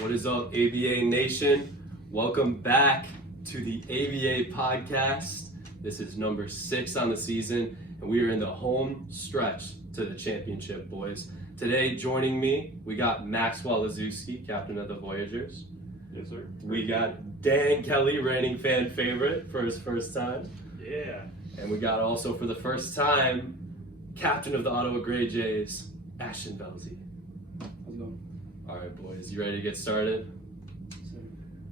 What is up, ABA Nation? Welcome back to the ABA podcast. This is number 6 on the season, and we are in the home stretch to the championship, boys. Today, joining me, we got Maxwell Lazewski, captain of the Voyagers. Yes, sir. We got Dan Kelly, reigning fan favorite for his first time. Yeah. And we got also, for the first time, captain of the Ottawa Grey Jays, Ashton Belzy. How's it going? All right, boys, you ready to get started? Sir.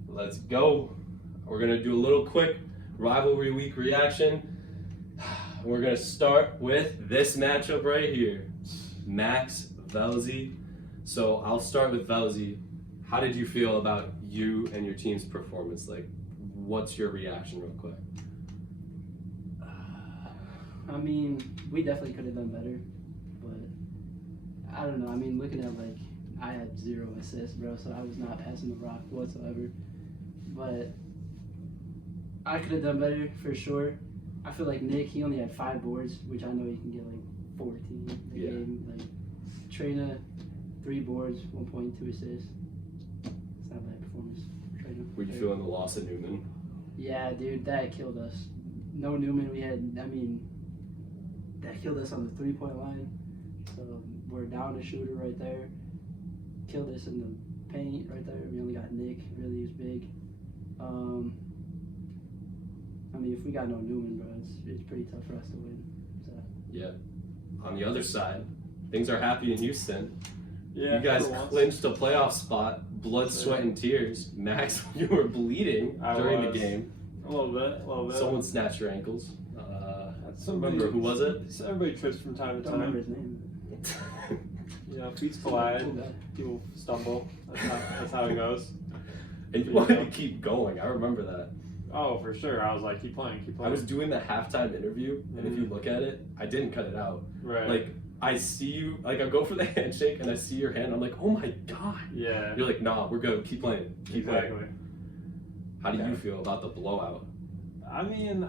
Let's go. We're going to do a little quick rivalry week reaction. We're going to start with this matchup right here, Max Belzy. So I'll start with Belzy. How did you feel about you and your team's performance? Like, what's your reaction real quick? I mean, we definitely could have done better, but I don't know. I mean, looking at I had 0 assists, bro, so I was not passing the rock whatsoever. But I could have done better for sure. I feel like Nick, he only had 5 boards, which I know he can get 14 a game. Trina, 3 boards, 1.2 assists. It's not a bad performance. Trina. Were you feeling the loss of Newman? Yeah, dude, that killed us. No Newman, that killed us on the 3-point line. So we're down a shooter right there. Killed us in the paint right there. We only got Nick, really is big. If we got no Newman, bro, it's pretty tough for us to win. So. Yeah. On the other side, things are happy in Houston. Yeah. You guys clinched a playoff spot, blood, sweat, and tears. Max, you were bleeding during the game. A little bit. Someone snatched your ankles. Somebody, remember who was it? Everybody trips from time I to don't time. remember his name. Feet collide. People stumble. That's how it goes. And you wanted to keep going. I remember that. Oh, for sure. I was like, keep playing. I was doing the halftime interview, and if you look at it, I didn't cut it out. Right. I see you, I go for the handshake, and I see your hand. I'm like, oh my god. Yeah. You're like, nah, we're good. Keep playing. Keep Exactly. playing. How do you feel about the blowout? I mean,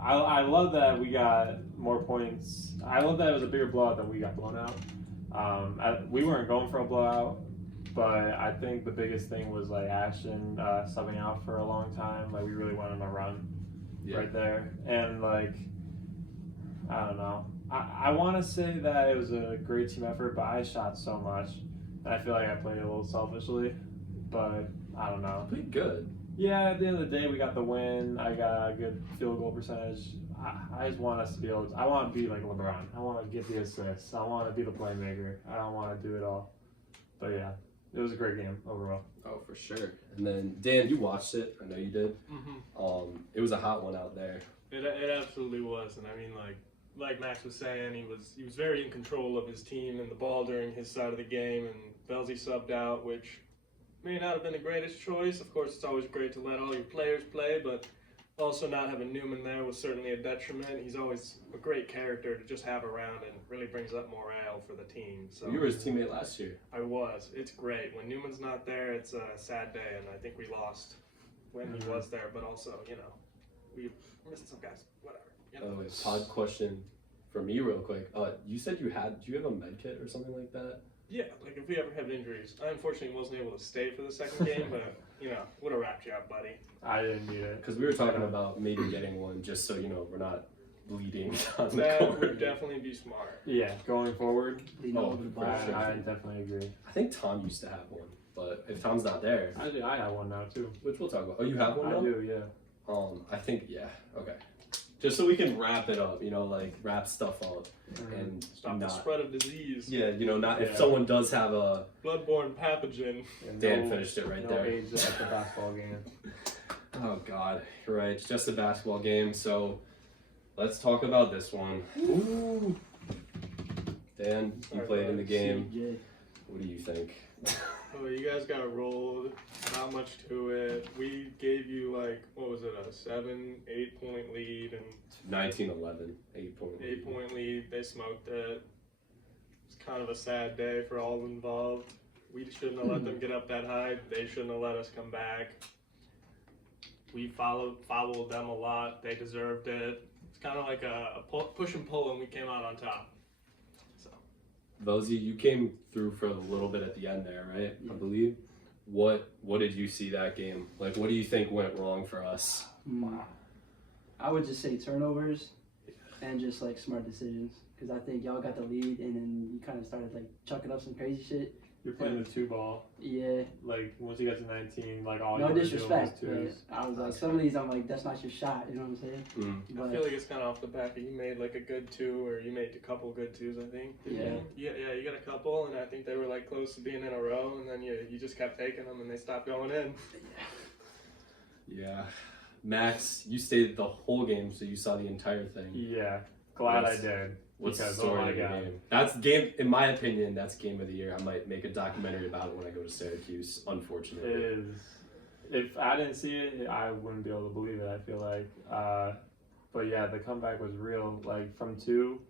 I love that we got more points. I love that it was a bigger blowout than we got blown out. We weren't going for a blowout, but I think the biggest thing was Ashton subbing out for a long time. We really went on a run right there. And I don't know. I want to say that it was a great team effort, but I shot so much. And I feel like I played a little selfishly, but I don't know. Pretty good. Yeah, at the end of the day, we got the win. I got a good field goal percentage. I just want us to be able to, I want to be like LeBron. I want to get the assists. I want to be the playmaker. I don't want to do it all. But yeah, it was a great game overall. Oh, for sure. And then, Dan, you watched it. I know you did. Mm-hmm. It was a hot one out there. It absolutely was. And I mean, like Max was saying, he was very in control of his team and the ball during his side of the game. And Belzy subbed out, which may not have been the greatest choice. Of course, it's always great to let all your players play, but also not having Newman there was certainly a detriment. He's always a great character to just have around and really brings up morale for the team. So You were his teammate last year. I was. It's great. When Newman's not there, it's a sad day, and I think we lost when he was there, but also, we missed some guys. Whatever. Pod question for me real quick. You said do you have a med kit or something like that? Yeah, if we ever have injuries. I unfortunately wasn't able to stay for the second game, but, would have wrapped you up, buddy. I didn't need it. Because we were talking about maybe getting one just so, we're not bleeding on the That court. would definitely be smart. Yeah, going forward, sure. I definitely agree. I think Tom used to have one, but if Tom's not there, I do. I have one now too. which we'll talk about. Oh, you have one now? I do, yeah. I think, okay. Just so we can wrap it up, wrap stuff up and Stop the spread of disease. Yeah, if someone does have a bloodborne pathogen. Dan finished it right there. AIDS at the basketball game. Oh God, you're right. It's just a basketball game, so let's talk about this one. Ooh. Dan, you played in the game. CJ. What do you think? Oh, you guys got rolled. Not much to it. We gave you a 7, 8 point lead, and 19-11, 8-point lead. 8 point lead. They smoked it. It's kind of a sad day for all involved. We shouldn't have let them get up that high. They shouldn't have let us come back. We followed them a lot. They deserved it. It's kind of like a push and pull, and we came out on top. So Velzy, you came through for a little bit at the end there, right? Yeah. I believe. What did you see that game? Like, what do you think went wrong for us? I would just say turnovers and just like smart decisions. Because I think y'all got the lead and then you kind of started like chucking up some crazy shit. You're playing the 2-ball. Yeah. Like, once you got to 19, like, all No you were disrespect, doing was but I was like, some of these I'm like, that's not your shot. You know what I'm saying? Mm. I feel like it's kind of off the back. You made like a good 2, or you made a couple good 2s, I think. Yeah. Yeah, you got a couple, and I think they were like close to being in a row, and then you just kept taking them, and they stopped going in. Yeah. Max, you stayed the whole game, so you saw the entire thing. Yeah. Glad What's- I did. What's the Because, story oh my of the God. game? That's game, in my opinion, that's game of the year. I might make a documentary about it when I go to Syracuse, unfortunately. Is if I didn't see it, I wouldn't be able to believe it. I feel like, but yeah, the comeback was real. Like from 2,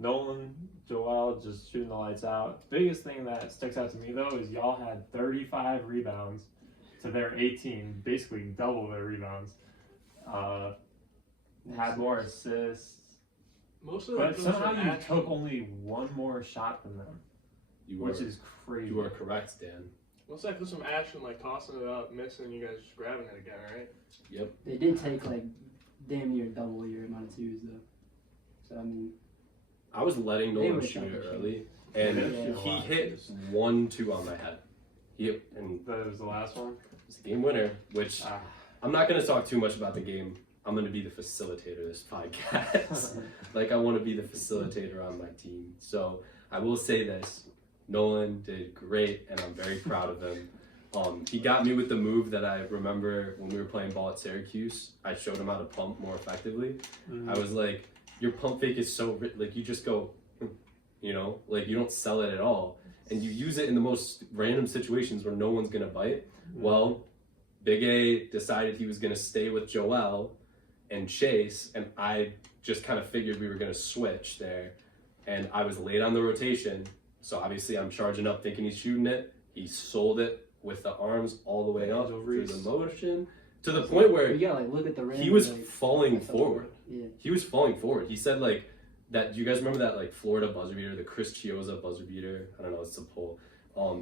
Nolan, Joel just shooting the lights out. Biggest thing that sticks out to me though is y'all had 35 rebounds to their 18, basically double their rebounds. Had more assists, Most of but them somehow you took only one more shot than them, which is crazy. You are correct, Dan. Most of that was some action, like tossing it up, missing, you guys just grabbing it again, right? Yep. They did take like damn near double your amount of 2s though. So I mean, I was letting They Nolan were shoot it selfish. early, and Yeah. he hit 1-2 on my head. And That was the last one. it's the game winner, which Ah. I'm not going to talk too much about the game. I'm going to be the facilitator of this podcast. Like, I want to be the facilitator on my team. So, I will say this. Nolan did great, and I'm very proud of him. He got me with the move that I remember when we were playing ball at Syracuse. I showed him how to pump more effectively. I was like, your pump fake is so, like, you just go, you know? Like, you don't sell it at all. And you use it in the most random situations where no one's going to bite. Well, Big A decided he was going to stay with Joel and Chase, and I just kind of figured we were going to switch there. And I was late on the rotation, so obviously I'm charging up thinking he's shooting it. He sold it with the arms all the way up Angel through Reese. the motion to the point where you gotta like look at the rim. he was and, like, falling that's all- forward. Yeah. He was falling forward. He said like that. Do you guys remember that like Florida buzzer beater, the Chris Chioza buzzer beater? I don't know. It's a pull.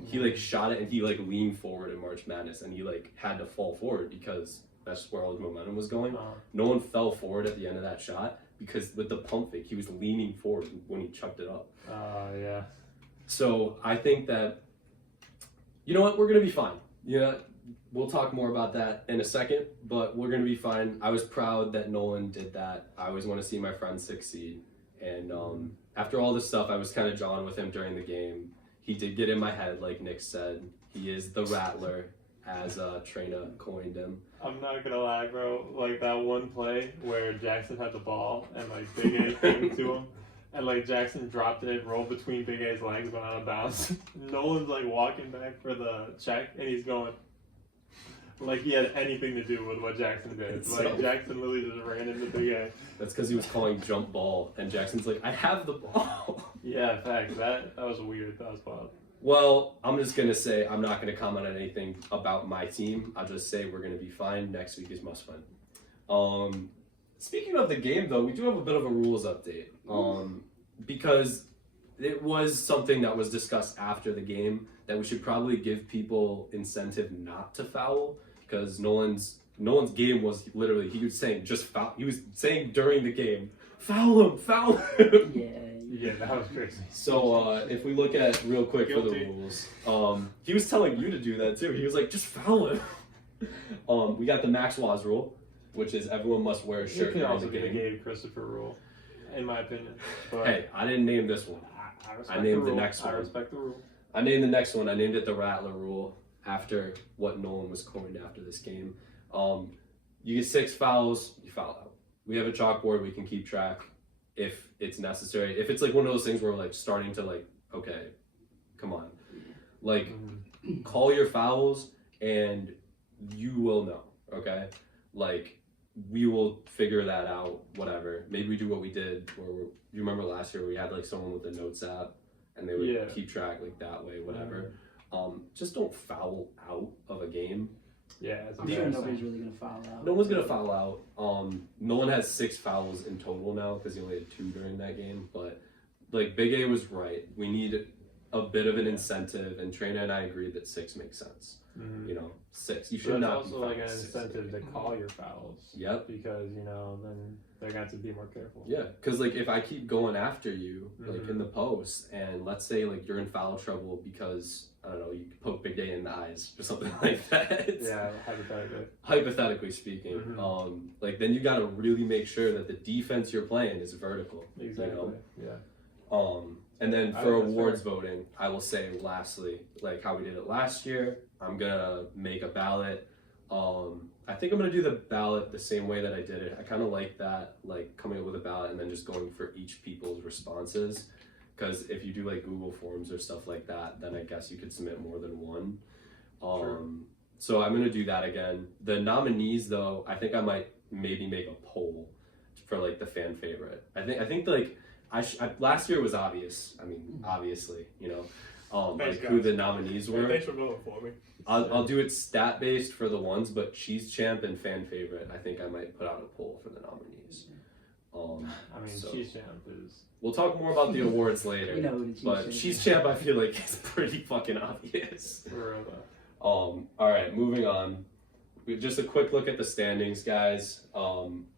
He like shot it and he like leaned forward in March Madness and he like had to fall forward because that's where all his momentum was going. No one fell forward at the end of that shot because with the pump fake he was leaning forward when he chucked it up. Yeah. So I think that, you know what, we're gonna be fine. Yeah, we'll talk more about that in a second, but we're gonna be fine. I was proud that Nolan did that. I always want to see my friends succeed, and after all this stuff, I was kind of jawing with him during the game. He did get in my head, like Nick said. He is the Rattler, as Trina coined him. I'm not gonna lie, bro. Like that one play where Jackson had the ball and like Big A came to him, and like Jackson dropped it, rolled between Big A's legs, went out of bounds. Nolan's like walking back for the check, and he's going like he had anything to do with what Jackson did. It's Like so- Jackson literally just ran into Big A. That's because he was calling jump ball, and Jackson's like, I have the ball. Yeah, facts. That was weird. That was wild. Well, I'm just going to say I'm not going to comment on anything about my team. I'll just say we're going to be fine. Next week is must win. Speaking of the game, though, we do have a bit of a rules update. Because it was something that was discussed after the game that we should probably give people incentive not to foul. Because Nolan's game was literally, he was saying just foul. He was saying during the game, foul him. Yeah. Yeah, that was crazy. So if we look at real quick for the Guilty. rules, he was telling you to do that too. He was like, just foul him. We got the Max Waz rule, which is everyone must wear a You shirt could during also the get a game. Gabe Christopher rule, in my opinion. But Hey, I didn't name this one. I respect named the the rule. next I one. respect the rule. I named the next one. I named it the Rattler rule after what Nolan was coined after this game. You get 6 fouls, you foul out. We have a chalkboard. We can keep track if it's necessary. If it's like one of those things where we're like starting to like, okay, come on, like call your fouls and you will know. Okay, like we will figure that out. Whatever. Maybe we do what we did where you remember last year we had like someone with a notes app and they would keep track like that way. Whatever. Just don't foul out of a game. Yeah, it's I'm sure embarrassing. nobody's really gonna foul out. No one's gonna foul out. Nolan has 6 fouls in total now because he only had 2 during that game. But like Big A was right. We need a bit of an incentive, and Trina and I agreed that 6 makes sense. Mhm. You know, 6. You But should it's not also be like an fouling 6. incentive to call your fouls. Yep. Because then they're going to have to be more careful. Yeah, because like if I keep going after you like in Mhm. the post, and let's say like you're in foul trouble because I don't know, you poke Big Day in the eyes or something like that. Yeah, hypothetically. Hypothetically speaking, Mhm. like then you got to really make sure that the defense you're playing is vertical. Exactly. You know? Yeah. And then I for think that's awards voting, I will say lastly, like how we did it last year, I'm gonna make a ballot. I think I'm gonna do the ballot the same way that I did it. I kind of like that, like coming up with a ballot and then just going for each people's responses. Because if you do like Google Forms or stuff like that, then I guess you could submit more than one. Sure. So I'm gonna do that again. The nominees, though, I think I might maybe make a poll for like the fan favorite. I think like last year was obvious. I mean, obviously, Thanks, like who guys. the nominees were. Thanks for voting for me. I'll do it stat based for the ones, but Cheese Champ and fan favorite, I think I might put out a poll for the nominees. I mean, so Cheese Champ is. we'll talk more about the awards later. You know who the Cheese But Champ Cheese is. Champ, I feel like is pretty fucking obvious. For All right, moving on. Just a quick look at the standings, guys.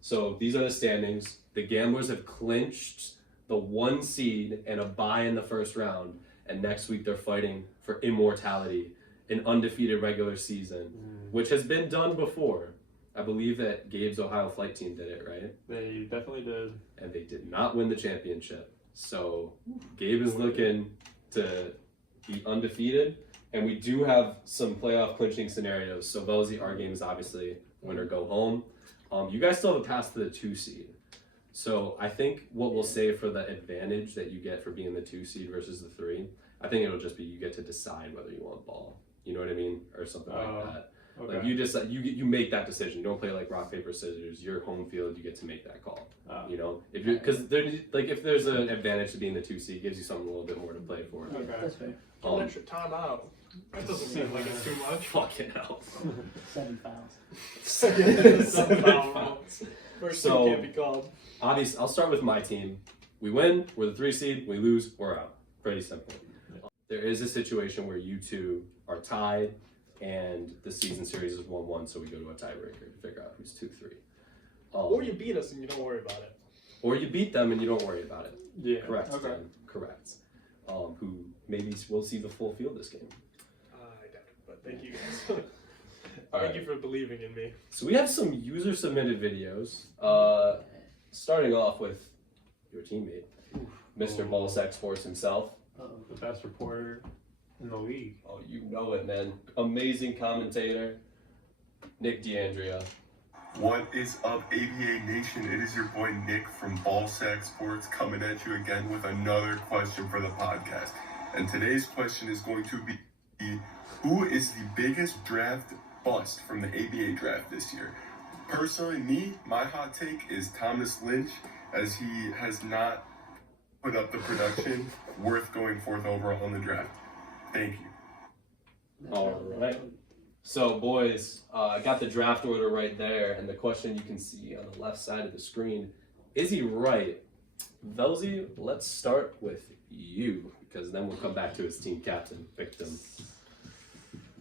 So these are the standings. The Gamblers have clinched the 1 seed and a bye in the first round, and next week they're fighting for immortality, an undefeated regular season, which has been done before. I believe that Gabe's Ohio flight team did it, right? They definitely did. And they did not win the championship. So Gabe is looking to be undefeated. And we do have some playoff clinching scenarios. So Velzy, our game is obviously win or go home. You guys still have a pass to the 2 seed. So I think what we'll say for the advantage that you get for being the 2 seed versus the 3, I think it'll just be you get to decide whether you want ball. You know what I mean? Or something like that. Okay. Like you decide, you make that decision. You don't play like rock, paper, scissors. Your home field, you get to make that call. If you're because if there's an advantage to being the 2 seed, it gives you something a little bit more to play for. Yeah, Okay. that's fair. An extra timeout. That doesn't seem like it's too much. Fucking hell. 7 fouls. 7 fouls. First So- two can't be called. Obviously, I'll start with my team. We win, we're the 3 seed. We lose, we're out. Pretty simple. There is a situation where you two are tied, and the season series is 1-1, so we go to a tiebreaker to figure out who's 2-3. Or you beat us and you don't worry about it. Or you beat them and you don't worry about it. Yeah. Correct. Okay. Dan. Correct. Who maybe will see the full field this game. I doubt it, but thank you guys. All Thank right. you for believing in me. So we have some user submitted videos. Starting off with your teammate, Mr. Ballsack Sports himself. Uh-oh. The best reporter in the league. Oh, you know it, man. Amazing commentator, Nik D. What is up, ABA Nation? It is your boy Nick from Ballsack Sports coming at you again with another question for the podcast. And today's question is going to be, who is the biggest draft bust from the ABA draft this year? Personally, my hot take is Thomas Lynch, as he has not put up the production worth going 4th overall in the draft. Thank you. All right. So, boys, I got the draft order right there, and the question you can see on the left side of the screen, is he right? Velzy, let's start with you, because then we'll come back to his team captain, victim.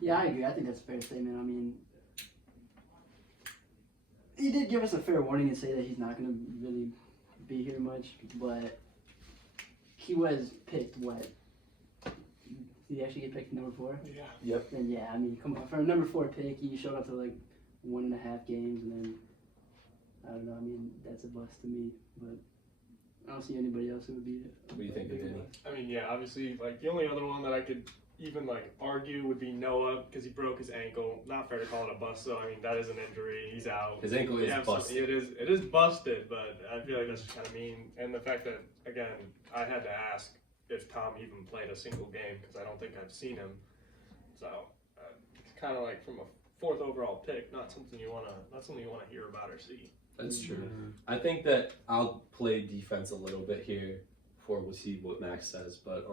Yeah, I agree. I think that's a fair statement. I mean, he did give us a fair warning and say that he's not going to really be here much, but he was picked, what? Did he actually get picked number 4? Yeah. Yep. Then yeah, I mean, come on. For a number 4 pick, he showed up to like 1.5 games, and then, I don't know, I mean, that's a bust to me, but I don't see anybody else who would be What do you think of Danny? I mean, yeah, obviously, like, the only other one that I could even, like, argue would be Noah, because he broke his ankle. Not fair to call it a bust, though. I mean, that is an injury. He's out. His ankle is busted. It is busted, but I feel like that's just kind of mean. And the fact that, again, I had to ask if Tom even played a single game, because I don't think I've seen him. So, it's kind of like from a 4th overall pick, not something you want to hear about or see. That's true. I think that I'll play defense a little bit here before we'll see what Max says. But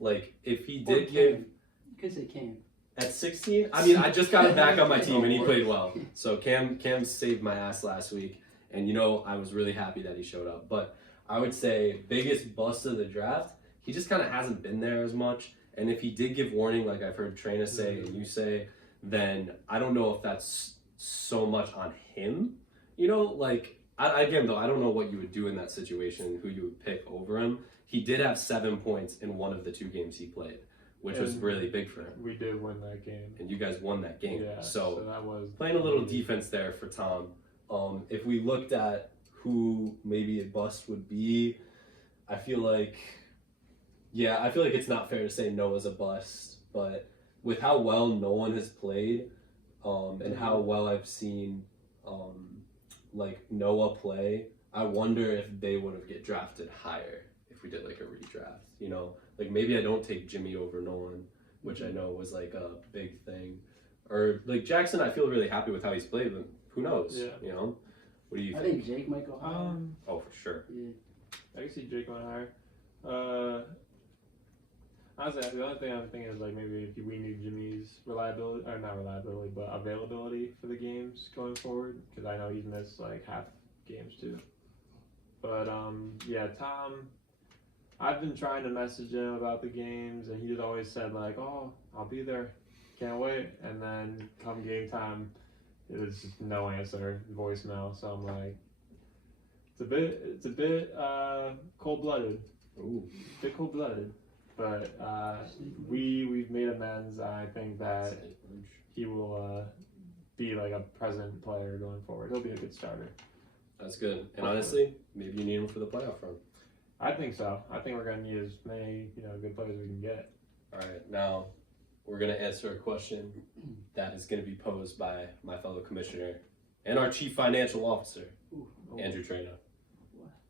like if he Or did give Cam. You could say Cam. at 16, I mean I just got him back on my team and he played well. So Cam saved my ass last week, and I was really happy that he showed up. But I would say biggest bust of the draft, he just kind of hasn't been there as much. And if he did give warning, like I've heard Trina say and you say, then I don't know if that's so much on him. You know, like, again, though, I don't know what you would do in that situation, who you would pick over him. He did have 7 points in one of the 2 games he played, which was really big for him. We did win that game. And you guys won that game. Yeah, so that was playing a little defense there for Tom. If we looked at who maybe a bust would be, I feel like it's not fair to say Noah's a bust, but with how well no one has played, and how well I've seen like Noah play, I wonder if they would have get drafted higher if we did like a redraft. You know, like maybe I don't take Jimmy over Nolan, which I know was like a big thing, or like Jackson. I feel really happy with how he's played, but who knows? Yeah. You know, what do you I think? think Jake might go higher. Oh, for sure. Yeah. I can see Jake going higher. Honestly, the only thing I'm thinking is like maybe if we need Jimmy's reliability, or not reliability, but availability for the games going forward, because I know he's missed like half games too. But yeah, Tom, I've been trying to message him about the games, and he's always said like, "Oh, I'll be there, can't wait." And then come game time, it was just no answer, voicemail. So I'm like, it's a bit cold-blooded. Ooh. Bit cold-blooded. But we've made amends. I think that he will be like a present player going forward. He'll be a good starter. That's good. And honestly, maybe you need him for the playoff run. I think so. I think we're gonna need as many good players as we can get. All right, now we're gonna answer a question that is gonna be posed by my fellow commissioner and our chief financial officer, Andrew Trina.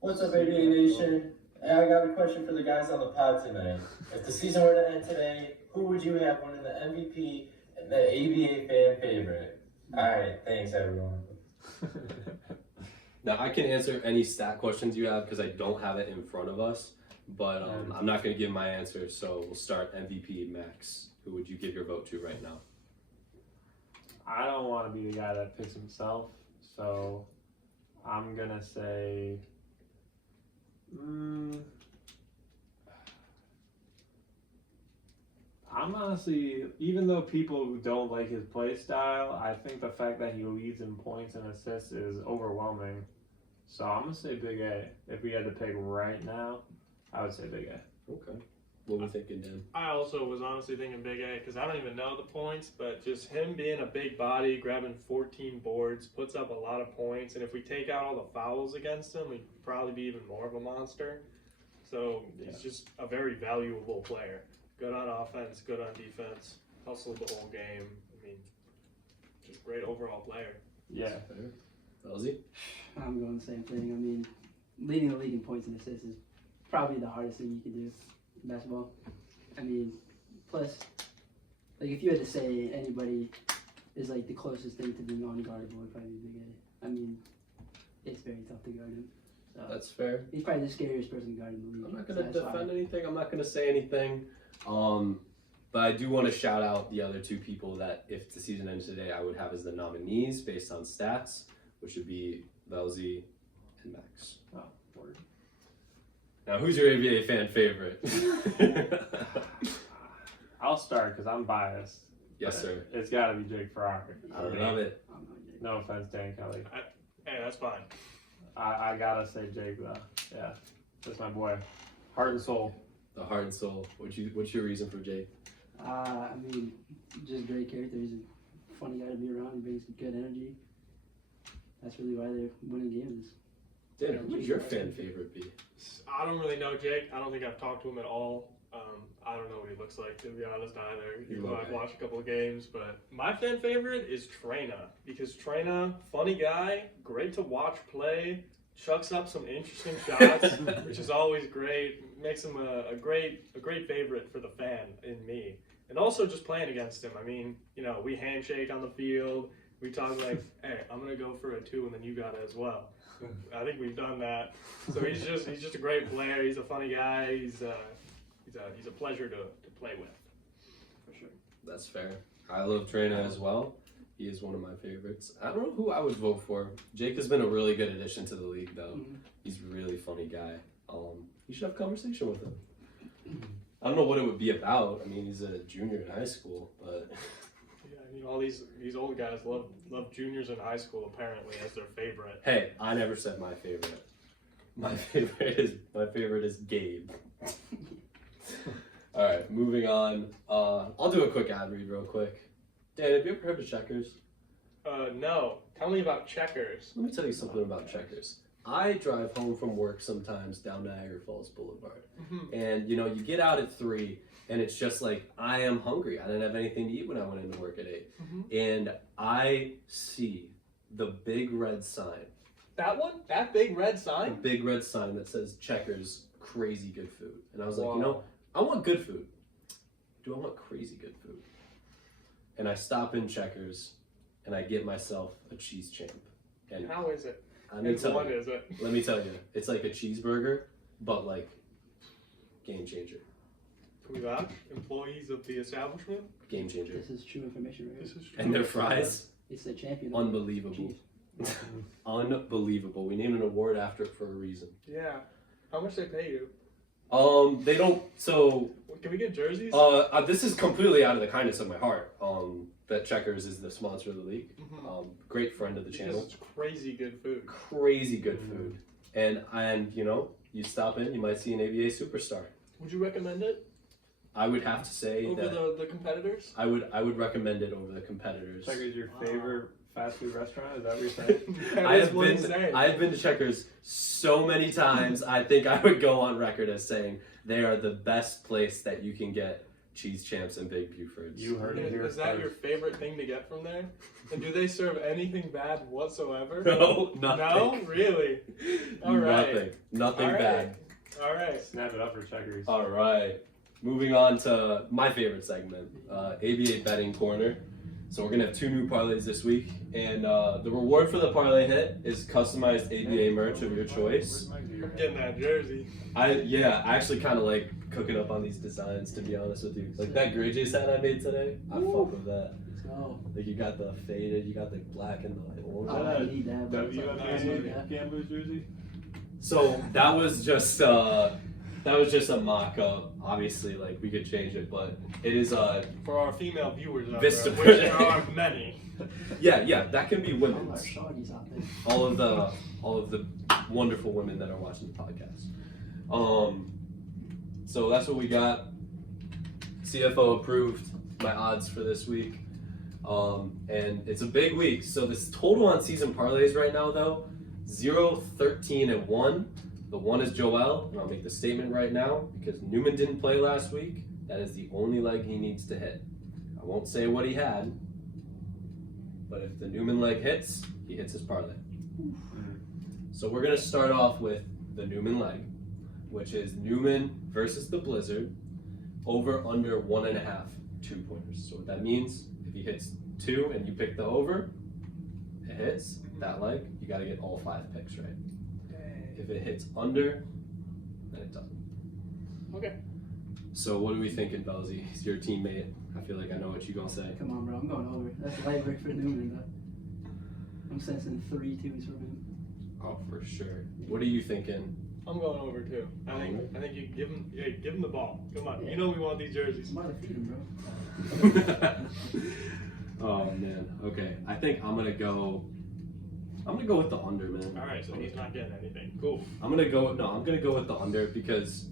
What's up, ABA Nation? I got a question for the guys on the pod tonight. If the season were to end today, who would you have winning the MVP and the ABA fan favorite? Alright, thanks everyone. Now I can answer any stat questions you have because I don't have it in front of us, but I'm not going to give my answer. So we'll start MVP. Max, who would you give your vote to right now? I don't want to be the guy that picks himself, so I'm gonna say. I'm honestly, even though people don't like his play style, I think the fact that he leads in points and assists is overwhelming. So I'm gonna say Big A. If we had to pick right now, I would say Big A. Okay. What were we thinking, Dan? I also was honestly thinking Big A because I don't even know the points, but just him being a big body, grabbing 14 boards, puts up a lot of points. And if we take out all the fouls against him, we'd probably be even more of a monster. So he's just a very valuable player. Good on offense, good on defense, hustled the whole game. I mean, just great overall player. Yeah. Elsie? I'm going the same thing. I mean, leading the league in points and assists is probably the hardest thing you can do in basketball. I mean, plus, like if you had to say anybody is like the closest thing to being unguardable, would probably be Big A. I mean, it's very tough to guard him. So That's fair. he's probably the scariest person guarding the league. I'm not going to So that's defend why. anything. I'm not going to say anything. But I do want to shout out the other 2 people that if the season ends today, I would have as the nominees based on stats, which would be Velzy and Max. Oh, word. Now, who's your ABA fan favorite? I'll start because I'm biased. Yes, sir. It's got to be Jake Farrar. I love it. I'm not Jake. No offense, Dan Kelly. Hey, that's fine. I gotta say Jake though. Yeah, that's my boy. Heart and soul. The heart and soul. What's your reason for Jake? I mean, just great character. He's a funny guy to be around. He brings good energy. That's really why they're winning games. Dan, who would your fan favorite be? I don't really know Jake. I don't think I've talked to him at all. I don't know what he looks like, to be honest, either. Even though I've watched a couple of games. But my fan favorite is Trina. Because Trina, funny guy, great to watch play, chucks up some interesting shots, which is always great. Makes him a great favorite for the fan in me. And also just playing against him. I mean, we handshake on the field. We talk like, hey, I'm going to go for a 2 and then you got it as well. I think we've done that. So he's just a great player. He's a funny guy. He's a pleasure to play with, for sure. That's fair. I love Trina as well. He is one of my favorites. I don't know who I would vote for. Jake has been a really good addition to the league, though. Mhm. He's a really funny guy. You should have a conversation with him. I don't know what it would be about. I mean, he's a junior in high school, but Yeah, I mean, all these old guys love juniors in high school apparently as their favorite. hey, I never said my favorite. My favorite is Gabe. All right, moving on. I'll do a quick ad read real quick. Dan, have you ever heard of Checkers? No. Tell me about Checkers. Let me tell you something about Checkers. I drive home from work sometimes down Niagara Falls Boulevard. And, you know, you get out at 3, and it's just like, I am hungry. I didn't have anything to eat when I went into work at 8. And I see the big red sign. That one? That big red The sign? big red sign that says Checkers, crazy good food. And I was like, Wow. you know, I want good food. Do I want crazy good food? And I stop in Checkers, and I get myself a cheese champ. And How is it? let me And tell what you, is it? let me tell you, it's like a cheeseburger, but like game changer. Can we vouch? Employees of the establishment? Game changer. This is true information, right? This is true. And their fries, It's the champion. of unbelievable. cheese. Unbelievable. We named an award after it for a reason. Yeah. How much they pay you? They don't, so, Can we get jerseys? this is completely out of the kindness of my heart. That Checkers is the sponsor of the league. Great friend of the Because channel. it's crazy good food. Crazy good food. And you know, you stop in, you might see an ABA superstar. Would you recommend it I would have to say over that the competitors? I would recommend it over the competitors. Checkers your favorite fast food restaurant? Is that what you're saying? I have been to Checkers so many times. I think I would go on record as saying they are the best place that you can get cheese champs and Big Bufords. You heard it here Is that first. your favorite thing to get from there? And do they serve anything bad whatsoever? No, nothing. No? Really? All right. Nothing All right. bad. All right. Snap it up for Checkers. All right. Moving on to my favorite segment, ABA Betting Corner. So we're gonna have 2 new parlays this week, and the reward for the parlay hit is customized ABA merch of your choice. I'm getting that jersey. I actually kind of like cooking up on these designs, to be honest with you. Like that Grey J hat I made today, I fuck with that. Let's go. Like you got the faded, you got the black and the orange. Oh, I need that. Bro. WNBA Gambler's jersey? So that was just a mock-up. Obviously, like we could change it, but it is For our female viewers out Vista there, which there are many. yeah, that can be All our women's. shorties out there. All of the wonderful women that are watching the podcast. So that's what we got. CFO approved my odds for this week. And it's a big week. So this total on season parlays right now though, 0, 13, and 1. The 1 is Joel, and I'll make the statement right now because Newman didn't play last week. That is the only leg he needs to hit. I won't say what he had, but if the Newman leg hits, he hits his parlay. So we're gonna start off with the Newman leg, which is Newman versus the Blizzard, over under 1.5 2-pointers. So what that means, if he hits 2 and you pick the over, it hits that leg. You got to get all 5 picks right. If it hits under, then it doesn't. Okay. So what are we thinking, Belzy? He's your teammate. I feel like I know what you're gonna say. Come on, bro. I'm going over. That's lightweight for Newman, bro. I'm sensing 3 2s from him. Oh, for sure. What are you thinking? I'm going over too. I think you give him the ball. Come on. Yeah. You know we want these jerseys. I'm about to feed him, bro. Oh man. Okay. I think I'm gonna go with the under, man. All right, so he's not getting anything. Cool. I'm gonna go with the under because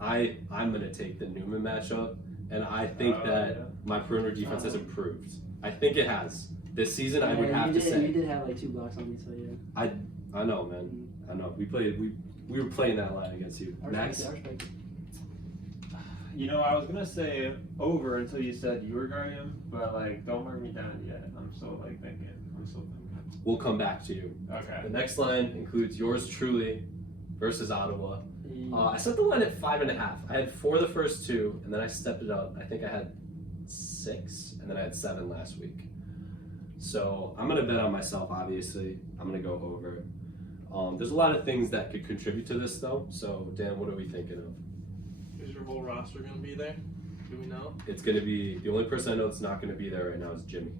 I'm gonna take the Newman matchup, and I think that my perimeter defense has improved. I think it has this season. I would Yeah, have you to did, say. You did have like 2 blocks on me, so yeah. I know, man. I know. We were playing that line against you, I Max. respect it. You know, I was gonna say over until you said you were guarding him, but like, don't mark me down yet. I'm still thinking. We'll come back to you. Okay. The next line includes yours truly versus Ottawa. I set the line at 5.5. I had 4 the first 2, and then I stepped it up. I think I had 6, and then I had 7 last week. So I'm gonna bet on myself. Obviously, I'm gonna go over. There's a lot of things that could contribute to this, though. So Dan, what are we thinking of? Is your whole roster gonna be there? Do we know? It's gonna be the only person I know that's not gonna be there right now is Jimmy.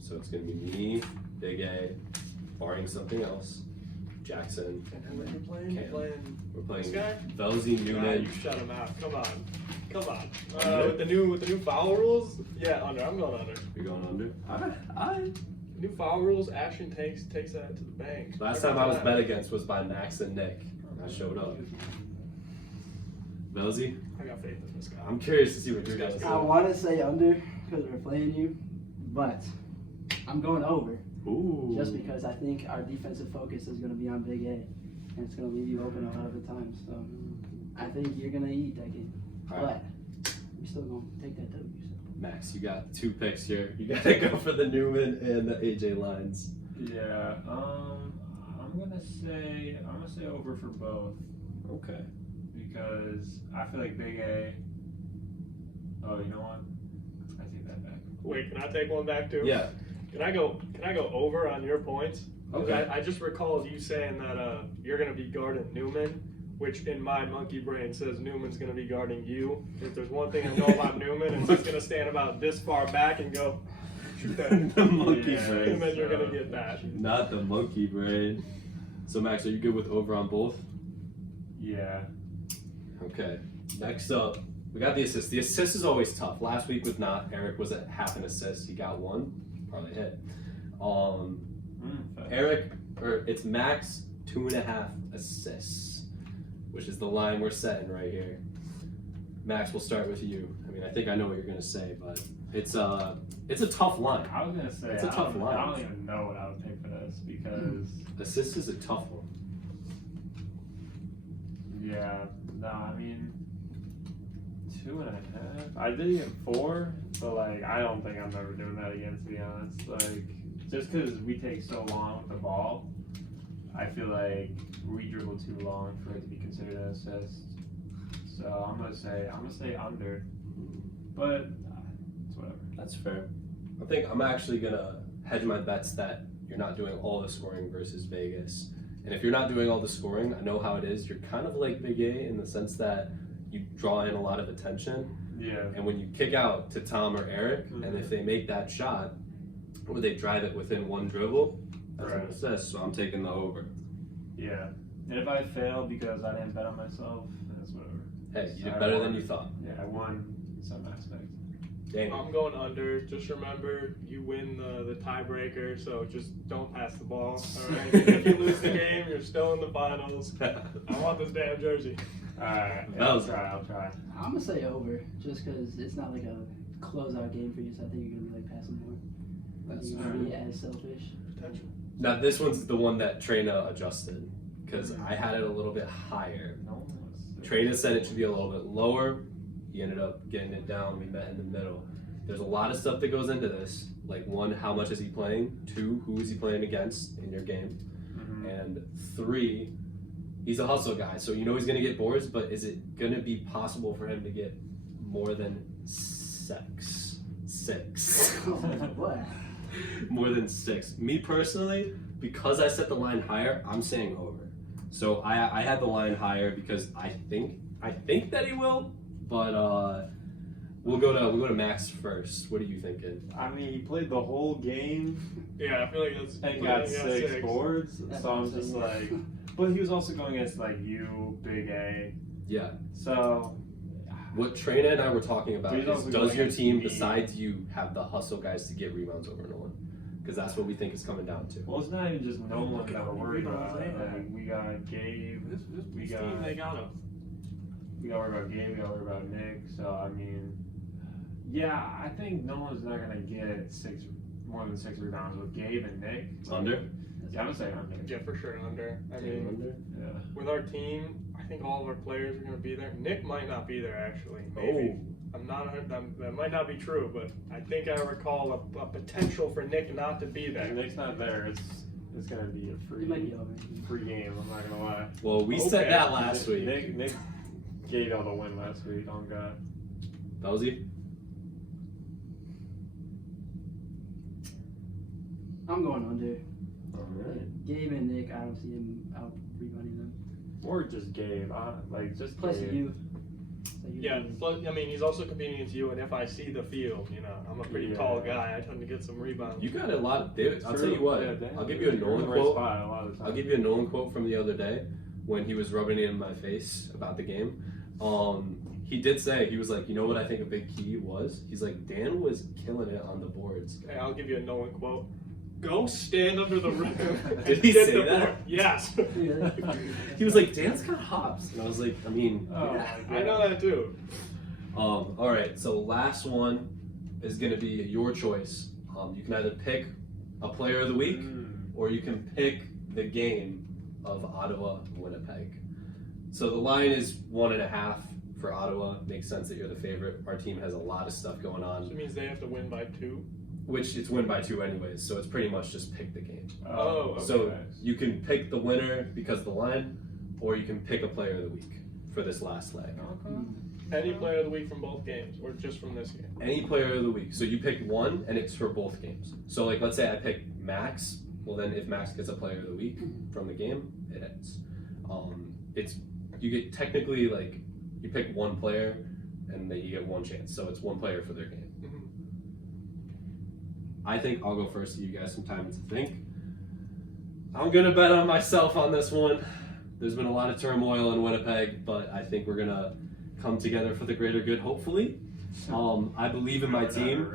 So it's gonna be me, Big A, barring something else, Jackson. And who are you playing? You're Cam. playing We're this playing guy? Velzy, Nah, Newman. you shut him out. Come on. Under? With the new foul rules, yeah, under. I'm going under. You're going under? New foul rules. Ashton takes that to the bank. Last Every time I was bet against was by Max and Nick. I showed up. Velzy, I got faith in this guy. I'm curious to see what you're going to say. I want to say under because we're playing you, but I'm going over Ooh. just because I think our defensive focus is going to be on Big A, and it's going to leave you open a lot of the time. So I think you're going to eat that game, Alright. but we're still going to take that W. So. Max, you got 2 picks here. You got to go for the Newman and the AJ lines. Yeah, I'm gonna say over for both Okay. because I feel like Big A. Oh, you know what? I take that back. Wait, can I take one back too? Yeah. Can I go over on your points? 'Cause Okay. I just recalled you saying that you're gonna be guarding Newman, which in my monkey brain says Newman's gonna be guarding you. If there's one thing I know about Newman, it's he's gonna stand about this far back and go shoot that, The monkey Yeah. brain. and then you're gonna get that. Not the monkey brain. So Max, are you good with over on both? Yeah. Okay. Next up, we got the assist. The assist is always tough. Last week was not. Eric was at half an assist. He got 1. Probably hit. Eric, or it's Max 2.5 assists, which is the line we're setting right here. Max, we'll start with you. I mean, I think I know what you're gonna say, but it's a tough line. I was gonna say It's a tough line. I don't even know what I would pick for this because Assist is a tough one. yeah, no, I mean 2.5. I did get 4, but like I don't think I'm ever doing that again. To be honest, like just because we take so long with the ball, I feel like we dribble too long for it to be considered an assist. So I'm gonna say under, but it's whatever. That's fair. I think I'm actually gonna hedge my bets that you're not doing all the scoring versus Vegas. And if you're not doing all the scoring, I know how it is. You're kind of like Big A in the sense that you draw in a lot of attention. Yeah. And when you kick out to Tom or Eric, and if they make that shot, or they drive it within 1 dribble, that's an Right. assist. So I'm taking the over. Yeah. And if I fail because I didn't bet on myself, then it's whatever. Hey, you did I better won. than you thought. Yeah, I won in some aspect. Dang. I'm going under. Just remember, you win the tiebreaker, so just don't pass the ball. All right. If you lose the game, you're still in the finals. I want this damn jersey. Alright, That I'll was- try. I'm gonna say over just because it's not like a closeout game for you. So I think you're gonna be like passing more. That's You're gonna be as selfish. Potential. Now this one's the one that Trina adjusted because I had it a little bit higher. No, Trina said it should be a little bit lower. He ended up getting it down. We met in the middle. There's a lot of stuff that goes into this. Like 1, how much is he playing? 2, who is he playing against in your game? And 3, he's a hustle guy, so you know he's gonna get boards. But is it gonna be possible for him to get more than 6? What? More than 6. Me personally, because I set the line higher, I'm saying over. So I had the line higher because I think that he will, but we'll go to Max first. What are you thinking? I mean, he played the whole game Yeah, I feel like that's. and got yeah, 6 boards, That's so I'm just awesome. like, but he was also going against like you, Big A, Yeah. so What Trina and I were talking about But he's is also does going your against team me. besides you have the hustle guys to get rebounds over Nolan? Because that's what we think is coming down to. well, it's not even just Nolan Look at that how we're many worried rebounds about. they have. Like, we got Gabe, This We team, got- they got him. we got to worry about Gabe, we got to worry about Nick. So I mean, yeah, I think Nolan's not gonna get more than 6 rebounds with Gabe and Nick. Under? Yeah, I'm gonna say under. Yeah, for sure under. I mean, Under? Yeah. with our team, I think all of our players are going to be there. Nick might not be there actually. Maybe. I'm not. That might not be true, but I think I recall a potential for Nick not to be If there. Nick's not there, it's gonna be a free It might be over. free game. I'm not gonna lie. Well, we said Okay. that last week. Nick gave y'all the win last week. On God. Belzy? I'm going under. Alright. Gabe and Nick, I don't see him out rebounding them. Or just Gabe. Just Plus Gabe. you. So you're Yeah, doing- but I mean, he's also competing against you, and if I see the field, I'm a pretty tall guy. I tend to get some rebounds. You got a lot of. I'll tell you what. Yeah, damn. I'll give you a You're in Nolan the right quote. spot a lot of the time. I'll give you a Nolan quote from the other day when he was rubbing it in my face about the game. He did say, he was like, you know what I think a big key was? He's like, Dan was killing it on the boards. Hey, I'll give you a Nolan quote. Go stand under the rim. and Did he get say the that? board. Yes. He was like, Dan's got hops. And I was like, I mean, Oh, yeah. my I God. know that too. All right, so last one is going to be your choice. You can either pick a player of the week or you can pick the game of Ottawa Winnipeg. So the line is 1.5 for Ottawa. Makes sense that you're the favorite. Our team has a lot of stuff going So on, it means they have to win by 2. which it's win by 2 anyways. So it's pretty much just pick the game. Oh, okay. So you can pick the winner because of the line, or you can pick a player of the week for this last leg. Any player of the week from both games, or just from this game? Any player of the week. So you pick one, and it's for both games. So like, let's say I pick Max. Well, then if Max gets a player of the week from the game, it ends. You get technically like you pick one player, and then you get one chance. So it's one player for their game. Mhm. I think I'll go first. To you guys some time to think. I'm gonna bet on myself on this one. There's been a lot of turmoil in Winnipeg, but I think we're gonna come together for the greater good. Hopefully, I believe in my team.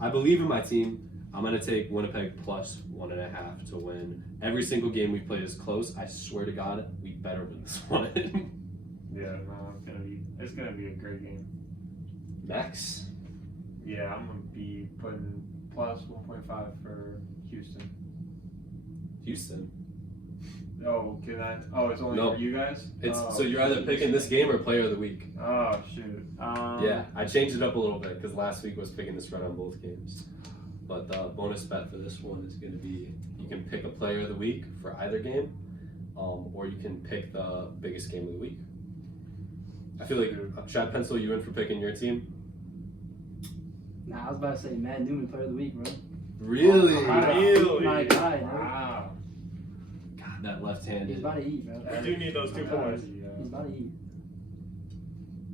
I believe in my team. I'm gonna take Winnipeg plus 1.5 to win. Every single game we played is close. I swear to God, we better win this one. Yeah, no, it's gonna be a great game. Max, Yeah, I'm gonna be putting plus 1.5 for Houston. Houston. Oh, can I? Oh, it's only No. for you guys. It's Oh, so you're either shoot. picking this game or player of the week. Oh shoot. Yeah, I changed it up a little bit because last week was picking the spread on both games. But the bonus bet for this one is going to be you can pick a player of the week for either game, or you can pick the biggest game of the week. I feel like should I pencil you in for picking your team? Nah, I was about to say Matt Newman player of the week, bro. Really? Really? My guy, bro. Wow. God, that He's left-handed. about to eat, bro. I do need those 2 points. He's about to eat.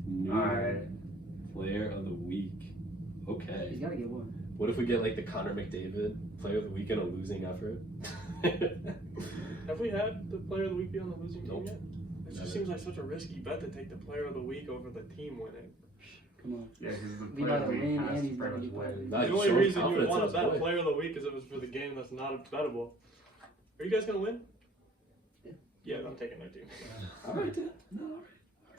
New Alright. player of the week. He's Okay. got to get one. What if we get like the Connor McDavid player of the week in a losing effort? Have we had the player of the week be on the losing Nope. team yet? It Never. just seems like such a risky bet to take the player of the week over the team winning. Come on. Yeah, because the We player of gotta the week win, has and to he's pretty gotta much be better. win. Nah, The he's only showing reason you would confidence want in to his bet boy. player of the week is if it's for the game that's not bettable. Are you guys gonna win? Yeah. Yeah, I'm taking their team. All right, then. No,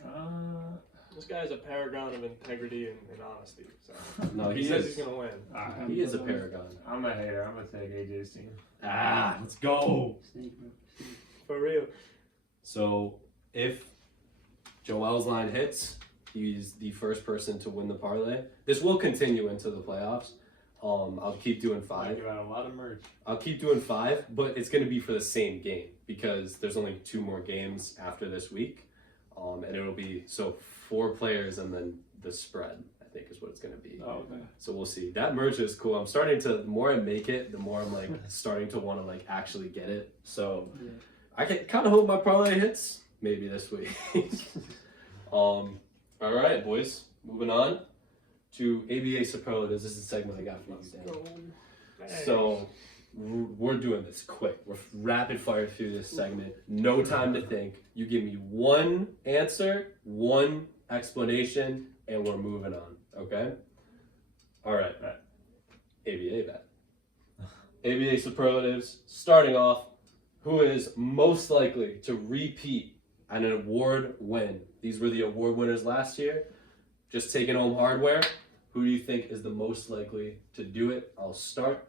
all right. This guy is a paragon of integrity and honesty. So No, he he says is. he's gonna win. Alright. He is a paragon. I'm a hater. I'm gonna take AJ's team. Ah, let's go. Snake, bro. Snake. For real. So if Joel's line hits, he's the first person to win the parlay. This will continue into the playoffs. I'll keep doing I 5. give out a lot of merch. I'll keep doing 5, but it's going to be for the same game because there's only 2 more games after this week. And it'll be 4 players and then the spread, I think is what it's going to be. Oh, okay. So we'll see. That merch is cool. I'm starting to, the more I make it, the more I'm like starting to want to like actually get it. So Yeah. I can kind of hope my parlay hits maybe this week. All right, boys. Moving on to ABA Superlatives. This is a segment I got for you, Dan. So we're doing this quick. We're rapid fire through this segment. No time to think. You give me one answer, one explanation, and we're moving on. Okay? All right. ABA bet. ABA Superlatives. Starting off, who is most likely to repeat an award win? These were the award winners last year. Just taking home hardware. Who do you think is the most likely to do it? I'll start.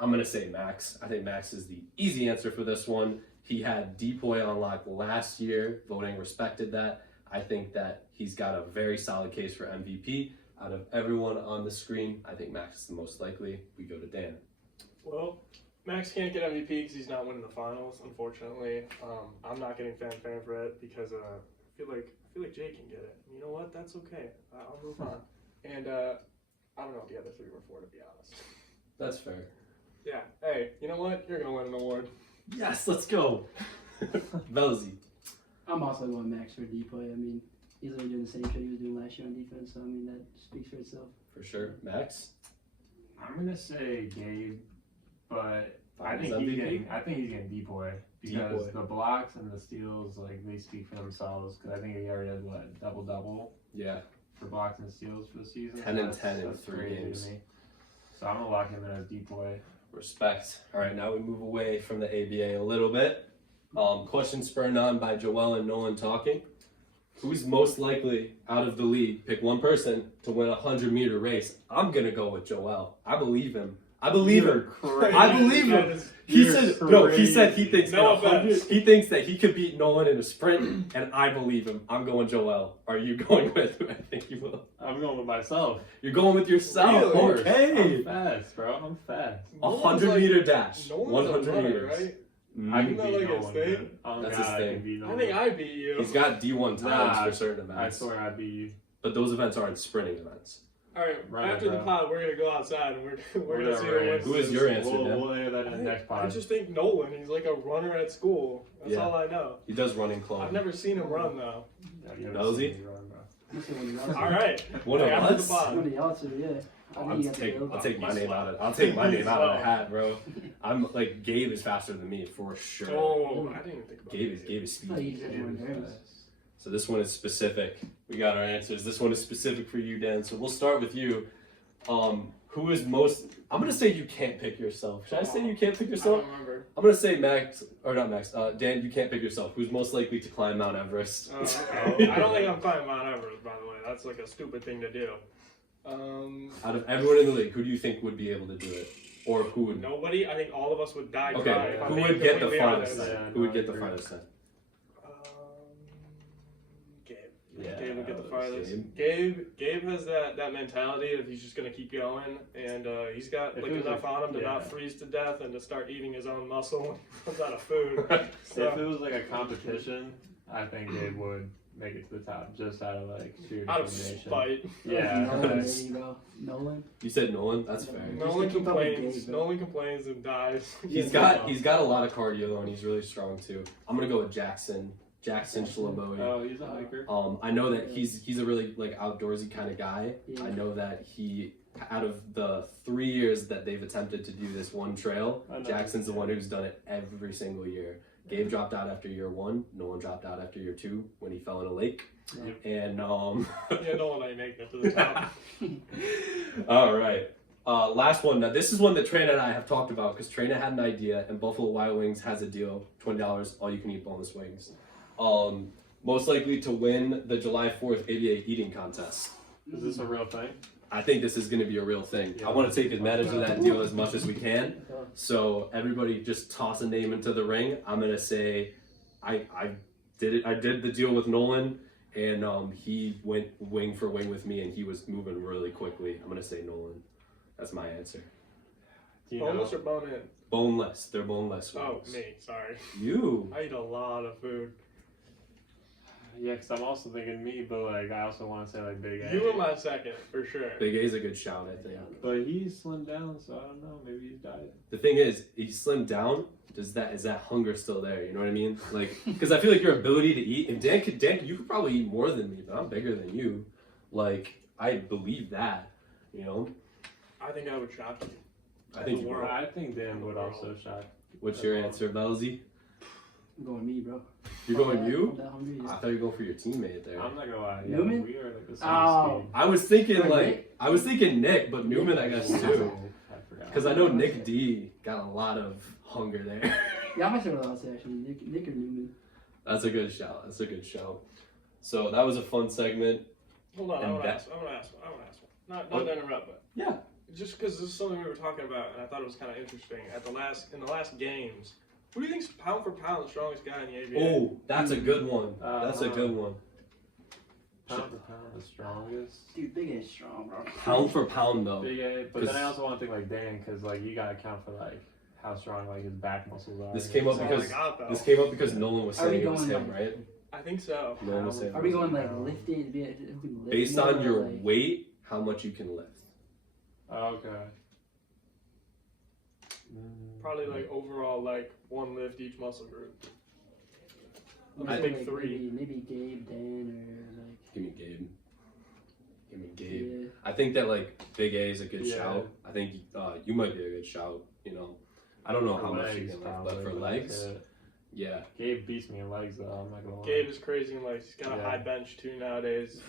I'm going to say Max. I think Max is the easy answer for this one. He had Depoy on lock last year. Voting respected that. I think that he's got a very solid case for MVP. Out of everyone on the screen, I think Max is the most likely. We go to Dan. Well, Max can't get MVP because he's not winning the finals, unfortunately. I'm not getting fanfare for it because I feel like Jay can get it. You know what? That's okay. I'll move on. And I don't know what the other 3 were for, to be honest. That's fair. Yeah. Hey, you know what? You're gonna win an award. Yes, let's go. Velzy. I'm also going Max for Depoy. I mean, He's literally doing the same shit he was doing last year on defense. So I mean that speaks for itself. For sure. Max? I'm gonna say Gabe, but I Finals think MVP? he's getting D-boy because the blocks and the steals like they speak for themselves. Because I think he already has what double Yeah. for blocks and steals for the season. 10 and 10 in that's 3 crazy to games. me. So I'm gonna lock him in as D-boy. Respect. All right, now we move away from the ABA a little bit. Question spurred on by Joel and Nolan talking. Who's most likely out of the league? Pick one person to win a 100-meter race. I'm gonna go with Joel. I believe him. I believe him. I believe him. He said no. He said he thinks No in 100. offense. He thinks that he could beat Nolan in a sprint, and I believe him. I'm going Joel. Are you going with who I think you will? I'm going with myself. You're going with yourself. Really? Okay. I'm fast, bro. I'm fast. A 100-meter dash. No one's 100 a runner, meters. right? Mm. I can Isn't that beat like his Nolan. thing? Man. Oh, That's God, his I thing. can beat I Nolan. think I beat you. He's got D1 times Nah, for certain I events. swear I beat you. But those events aren't sprinting events. All right, Right, after the bro. pod, we're gonna go outside and we're gonna see who Whatever. wins. Who is your answer, We'll, Dan? we'll air that in the next I pod. just think Nolan. He's like a runner at school. That's Yeah. all I know. He does running club. I've never seen him run though. Knows he? Must have one of y'all All right. One of after us? the pod. One of y'all two, yeah. I think you got the build. I'll take my He's name slow. out of. I'll take my name out of the He's hat, bro. I'm like Gabe is faster than me for sure. Oh, I didn't even think about Gabe is I thought you speedy. just had more nerves. So this one is specific. We got our answers. This one is specific for you, Dan. So we'll start with you. Who is most? I'm gonna say you can't pick yourself. Should I say you can't pick I yourself? don't remember. I'm gonna say Max, or not Max. Dan, you can't pick yourself. Who's most likely to climb Mount Everest? Oh, okay. I don't think I'm climbing Mount Everest, by the way. That's like a stupid thing to do. Out of everyone in the league, who do you think would be able to do it, or who would? Nobody. I think all of us would die. Okay, trying, if I'm who being would get the completely farthest? honest. Then? Yeah, Who would no, get I the agree. farthest? Then? Gabe. Yeah, Gabe would get the farthest. Gabe. Gabe has that mentality of he's just gonna keep going, and he's got If like it was enough on him to yeah. not freeze to death and to start eating his own muscle when he runs out of food. If it So, was like a competition, I think Gabe would make it to the top just out of like sheer out of determination. spite. Yeah. Nolan, baby, bro. Nolan. You said Nolan. That's fair. Just Nolan to keep up with complains. Gabe, bro. Nolan complains and dies. He's got a lot of cardio and he's really strong too. I'm gonna go with Jackson Shalamoe. Oh, he's a hiker. I know that he's a really like outdoorsy kind of guy. Yeah. I know that he, out of the 3 years that they've attempted to do this one trail, I know. Jackson's the one who's done it every single year. Gabe dropped out after year 1. Nolan dropped out after year 2 when he fell in a lake. Yeah. And Yeah, Nolan ain't making it to the top. all right. Last one. Now this is one that Trina and I have talked about because Trina had an idea and Buffalo Wild Wings has a deal: $20 all you can eat bonus wings. Most likely to win the July 4th ABA eating contest. Is this a real thing? I think this is going to be a real thing. Yeah. I want to take advantage of that deal as much as we can. So everybody just toss a name into the ring. I'm going to say I did it. I did the deal with Nolan and he went wing for wing with me and he was moving really quickly. I'm going to say Nolan. That's my answer. Do you Boneless know? or bone in? Boneless. They're boneless Oh, wings. me. Sorry. You. I eat a lot of food. Yeah, because I'm also thinking me, but like I also want to say like Big A. You were my second for sure. Big A's a good shout, I think. But he's slimmed down, so I don't know. Maybe he's died. The thing is, he slimmed down. Is that hunger still there? You know what I mean? Like, because I feel like your ability to eat, and Dan, you could probably eat more than me, but I'm bigger than you. Like, I believe that. You know. I think I would shock you. I think you World. would. I think Dan would also shock. What's your answer, Belzy? I'm going me, bro. You're going I'm you? that hungry. I thought you were going for your teammate there. I'm not gonna lie. Yeah, Newman? we are like the same Oh. speed. I was thinking Like like Nick? I was thinking Nick, but Newman I guess too. I forgot. Because I know Nick D got a lot of hunger there. Yeah, I'm not sure what I'll say actually. Nick or Newman. That's a good shout. That's a good shout. So that was a fun segment. Hold on, I And want to that- ask. I want to ask one. Not What? to interrupt, but Yeah. just because this is something we were talking about, and I thought it was kind of interesting. In the last games, who do you think's pound for pound the strongest guy in the ABA? Oh, that's a good one. That's a good one. Pound for pound, the strongest. Dude, Big A's strong, bro. Pound for pound though. Big A, but 'Cause- then I also want to think like Dan, because like you gotta account for like how strong like his back muscles are. This came up That's all I because got, though. this came up because Nolan was Are we saying it was going him, like- right? I think so. Nolan was saying Are it we was going him. like lifting? Who can lift Based more, on your like- weight, how much you can lift. Okay. Probably like overall like one lift each muscle group. I Maybe, think 3. Maybe Gabe, Dan, or like. Give me Gabe. Give me Gabe. Yeah. I think that like Big A is a good Yeah. shout. I think you might be a good shout. You know, I don't know For how much you legs, can lift, but probably, for that's legs, it. yeah. Gabe beats me in legs though. I'm not gonna lie. Gabe is crazy in legs. He's got a Yeah. high bench too nowadays.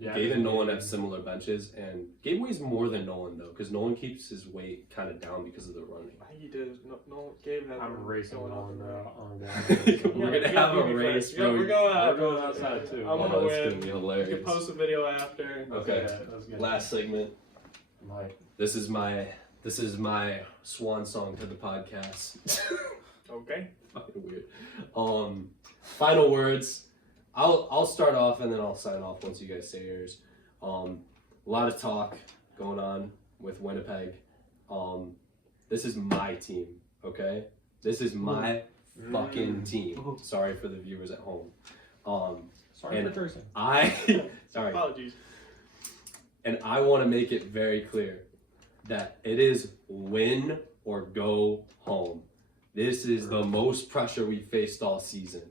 Yeah, Gabe and Nolan have similar benches, and Gabe weighs more than Nolan though, because Nolan keeps his weight kind of down because of the running. I think he did. No, Gabe had. I'm racing going Nolan up. though. We're gonna have a race, Yeah, bro. we're going out. We're going outside, too. I'm Oh, gonna that's win. gonna be You hilarious. can post a video after. Okay. That's good. Last segment. Mike. This is my swan song to the podcast. Okay. Fucking weird. Final words. I'll start off and then I'll sign off once you guys say yours. A lot of talk going on with Winnipeg. This is my team, okay? This is my fucking team. Sorry for the viewers at home. Sorry for cursing. Sorry. Apologies. And I want to make it very clear that it is win or go home. This is the most pressure we faced all season.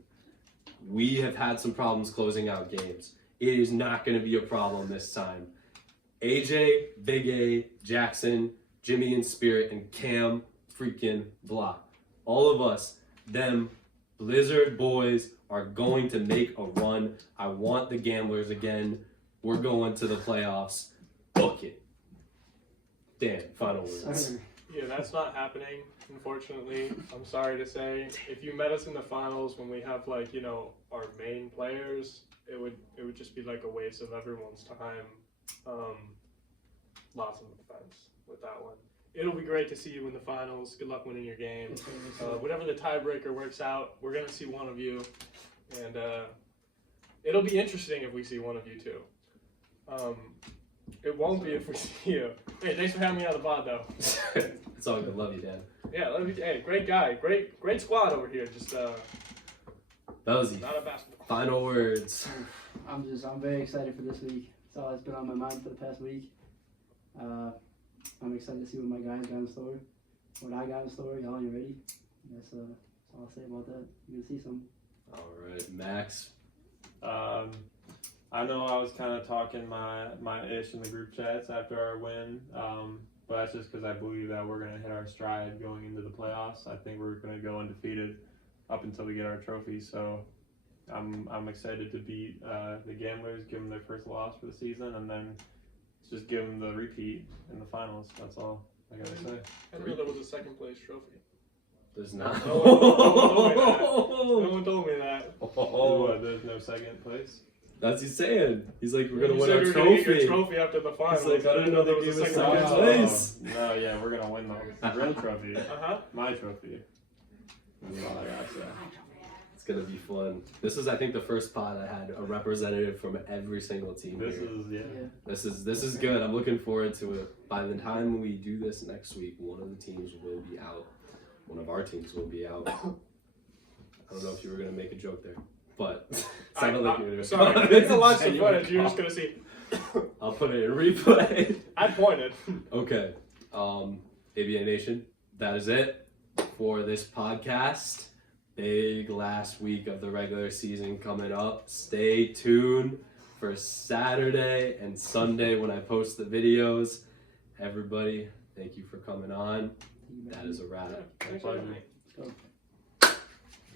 We have had some problems closing out games. It is not going to be a problem this time. AJ, Big A, Jackson, Jimmy and Spirit, and Cam freaking Block. All of us, them Blizzard boys, are going to make a run. I want the Gamblers again. We're going to the playoffs. Book it. Dan, final words. Sorry. Yeah, that's not happening, unfortunately. I'm sorry to say. If you met us in the finals when we have like, you know, our main players, it would just be like a waste of everyone's time. Lots of offense with that one. It'll be great to see you in the finals. Good luck winning your game. Whatever the tiebreaker works out, we're gonna see one of you, and it'll be interesting if we see one of you too. It won't be if we see you. Hey, thanks for having me on the pod, though. It's all good. Love you, Dan. Yeah, hey, great guy, great squad over here. Just Belzy, not a basketball. final words. I'm very excited for this week. It's all that's been on my mind for the past week. I'm excited to see what my guys got in store. What I got in store, y'all ain't ready. That's all I'll say about that. You're gonna see some. All right, Max. I know I was kind of talking my ish in the group chats after our win, but that's just because I believe that we're going to hit our stride going into the playoffs. I think we're going to go undefeated up until we get our trophy. So I'm excited to beat the Gamblers, give them their first loss for the season, and then just give them the repeat in the finals. That's all I got to say. I didn't know there was a second place trophy. There's not. No one told me that. What, there's no second place? That's he's saying. He's like, we're gonna You win said our you were gonna get trophy. your trophy after the finals. He's like, I didn't know they there was gave a us second second place. place. No, yeah, we're gonna win the real trophy. Uh-huh. My trophy. That's all I gotta say. It's gonna be fun. This is, I think, the first pod I had a representative from every single team This here. is This is good. I'm looking forward to it. By the time we do this next week, one of the teams will be out. One of our teams will be out. I don't know if you were gonna make a joke there, but it sounded like you were gonna. Sorry, there's a lot of footage. You're just gonna see. I'll put it in replay. I pointed. Okay. ABA Nation, that is it for this podcast. Big last week of the regular season coming up. Stay tuned for Saturday and Sunday when I post the videos. Everybody, thank you for coming on. That is a wrap. Thanks for having me. Let's go.